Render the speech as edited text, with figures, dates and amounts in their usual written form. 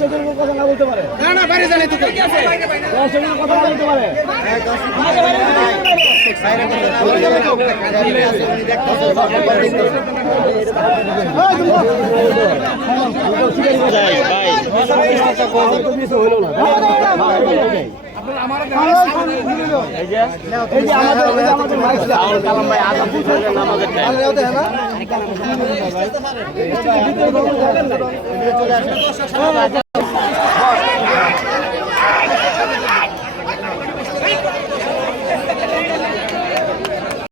দর্শকের কথা না বলতে পারে না বাইরে জানে তো দর্শকের কথা বলতে পারে আমাদের